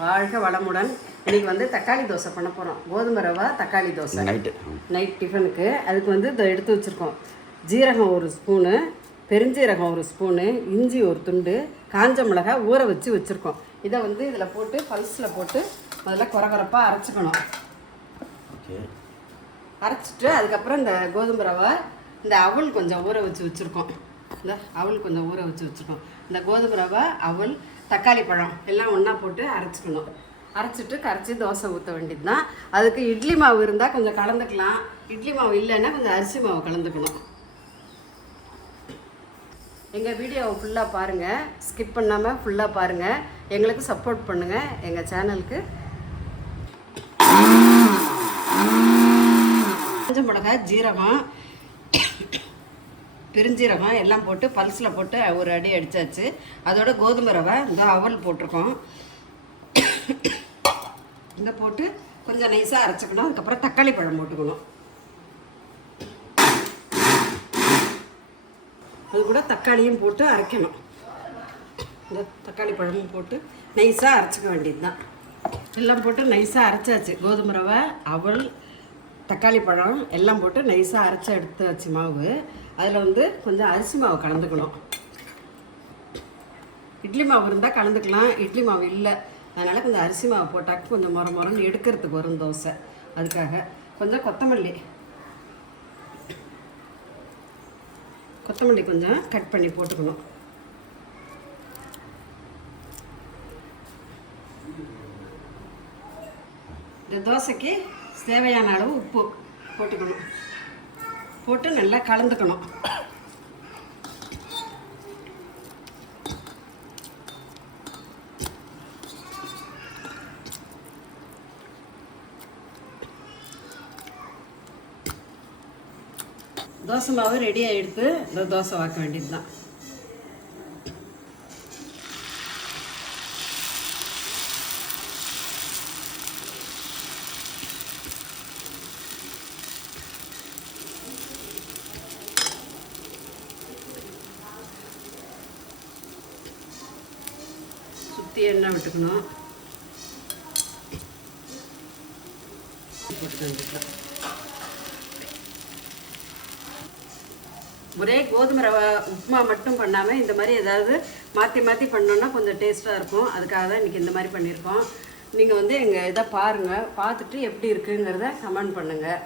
வாழ்க வளமுடன். இன்றைக்கி வந்து தக்காளி தோசை பண்ண போகிறோம். கோதுமை ரவா தக்காளி தோசை நைட் டிஃபனுக்கு. அதுக்கு வந்து இதை எடுத்து வச்சுருக்கோம். ஜீரகம் ஒரு ஸ்பூனு, பெருஞ்சீரகம் ஒரு ஸ்பூனு, இஞ்சி ஒரு துண்டு, காஞ்ச மிளகாய் ஊற வச்சுருக்கோம். இதை வந்து இதில் போட்டு பல்ஸில் போட்டு முதல்ல குறகுறப்பாக அரைச்சிக்கணும். அரைச்சிட்டு அதுக்கப்புறம் இந்த கோதுமை ரவா, இந்த அவல் கொஞ்சம் ஊற வச்சுருக்கோம். இந்த அவல் கொஞ்சம் ஊற வச்சுருக்கோம். இந்த கோதுமை ரவா, அவல், தக்காளி பழம் எல்லாம் ஒன்றா போட்டு அரைச்சிக்கணும். அரைச்சிட்டு கரைச்சி தோசை ஊற்ற வேண்டியது தான். அதுக்கு இட்லி மாவு இருந்தால் கொஞ்சம் கலந்துக்கலாம். இட்லி மாவு இல்லைன்னா கொஞ்சம் அரிசி மாவு கலந்துக்கணும். எங்கள் வீடியோவை ஃபுல்லாக பாருங்கள், ஸ்கிப் பண்ணாமல் ஃபுல்லாக பாருங்கள். எங்களுக்கு சப்போர்ட் பண்ணுங்கள். எங்கள் சேனலுக்கு காஞ்ச மிளகாய், ஜீரகம், பெருஞ்சீரகம் எல்லாம் போட்டு பல்ஸில் போட்டு ஒரு அடி அடித்தாச்சு. அதோட கோதுமை ரவை, இந்த அவல் போட்டிருக்கோம். இதை போட்டு கொஞ்சம் நைஸாக அரைச்சிக்கணும். அதுக்கப்புறம் தக்காளி பழம் போட்டுக்கணும். அது கூட தக்காளியும் போட்டு அரைக்கணும். இந்த தக்காளி பழமும் போட்டு நைஸாக அரைச்சிக்க வேண்டியது தான். எல்லாம் போட்டு நைஸாக அரைச்சாச்சு. கோதுமை ரவை, அவல், தக்காளி பழம் எல்லாம் போட்டு நைஸாக அரைச்சி எடுத்தாச்சு மாவு. அதில் வந்து கொஞ்சம் அரிசி மாவு கலந்துக்கணும். இட்லி மாவு இருந்தால் கலந்துக்கலாம், இட்லி மாவு இல்லை. அதனால் கொஞ்சம் அரிசி மாவு போட்டாக்க கொஞ்சம் முறன்னு எடுக்கிறதுக்கு வரும் தோசை. அதுக்காக கொஞ்சம் கொத்தமல்லி கொஞ்சம் கட் பண்ணி போட்டுக்கணும். இந்த தோசைக்கு தேவையான அளவு உப்பு போட்டுக்கணும். போட்டு நல்லா கலந்துக்கணும். தோசை மாவு ரெடியாக எடுத்து இந்த தோசை வாக்க வேண்டியது தான். சுற்றி எண்ணெய் விட்டுக்கணும். போட்டு வேண்டியதுதான். ஒரே கோதுமை ரவை உப்புமா மட்டும் பண்ணாமல் இந்த மாதிரி ஏதாவது மாற்றி பண்ணோன்னா கொஞ்சம் டேஸ்ட்டாக இருக்கும். அதுக்காக தான் இன்றைக்கி இந்த மாதிரி பண்ணியிருக்கோம். நீங்கள் வந்து எங்கள் இதை பாருங்கள், பார்த்துட்டு எப்படி இருக்குங்கிறத கமெண்ட் பண்ணுங்கள்.